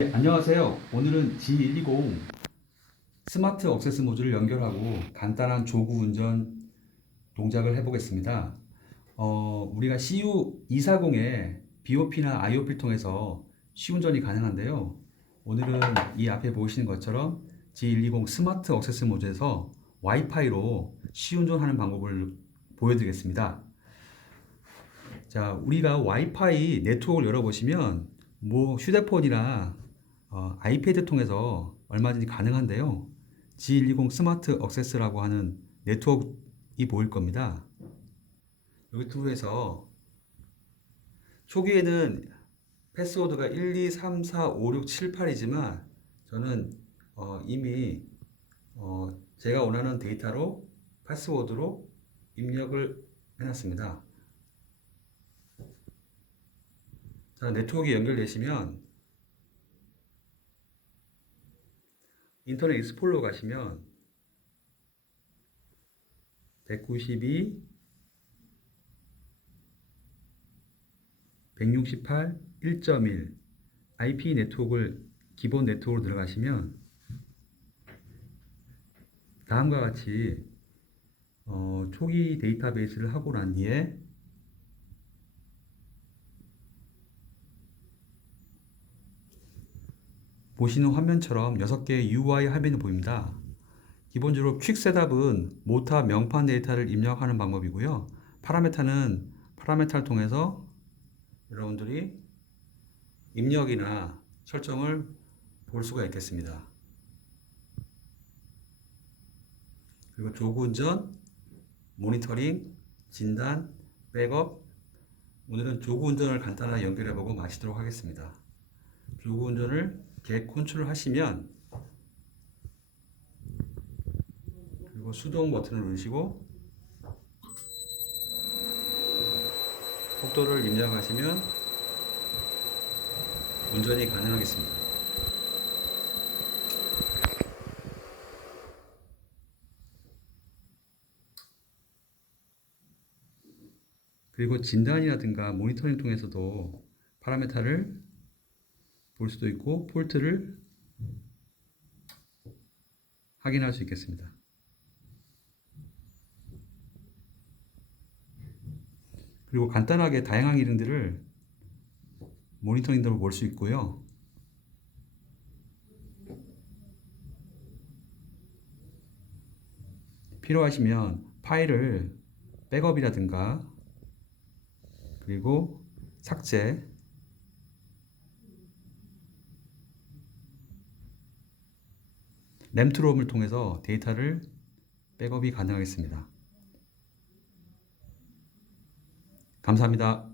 네, 안녕하세요. 오늘은 G120 스마트 억세스 모듈을 연결하고 간단한 조구 운전 동작을 해보겠습니다. 어, 우리가 CU 240에 BOP나 IOP를 통해서 시운전이 가능한데요. 오늘은 이 앞에 보시는 것처럼 G120 스마트 억세스 모듈에서 와이파이로 시운전하는 방법을 보여드리겠습니다. 자, 우리가 와이파이 네트워크를 열어보시면 뭐 휴대폰이나 어, 아이패드 통해서 얼마든지 가능한데요. G120 스마트 억세스라고 하는 네트워크이 보일 겁니다. 툴에서 초기에는 패스워드가 1, 2, 3, 4, 5, 6, 7, 8이지만 저는 어, 이미 어, 제가 원하는 데이터로 패스워드로 입력을 해놨습니다. 자, 네트워크에 연결되시면 인터넷 익스플로러 가시면 192 168 1.1 IP 네트워크를 기본 네트워크로 들어가시면 다음과 같이 어, 초기 데이터베이스를 하고 난 뒤에 보시는 화면처럼 6개의 UI 화면이 보입니다. 기본적으로 퀵 셋업은 모타 명판 데이터를 입력하는 방법이고요. 파라메타는 파라메타를 통해서 여러분들이 입력이나 설정을 볼 수가 있겠습니다. 그리고 조구운전, 모니터링, 진단, 백업 오늘은 조구 운전을 간단하게 연결해보고 마치도록 하겠습니다. 조구 운전을 겟 컨트롤 하시면 그리고 수동 버튼을 누르시고 속도를 입력하시면 운전이 가능하겠습니다. 그리고 진단이라든가 모니터링 통해서도 파라메타를 볼 수도 있고 폴트를 확인할 수 있겠습니다. 그리고 간단하게 다양한 기능들을 모니터링으로 볼 수 있고요. 필요하시면 파일을 백업이라든가 그리고 삭제 램트롬을 통해서 데이터를 백업이 가능하겠습니다. 감사합니다.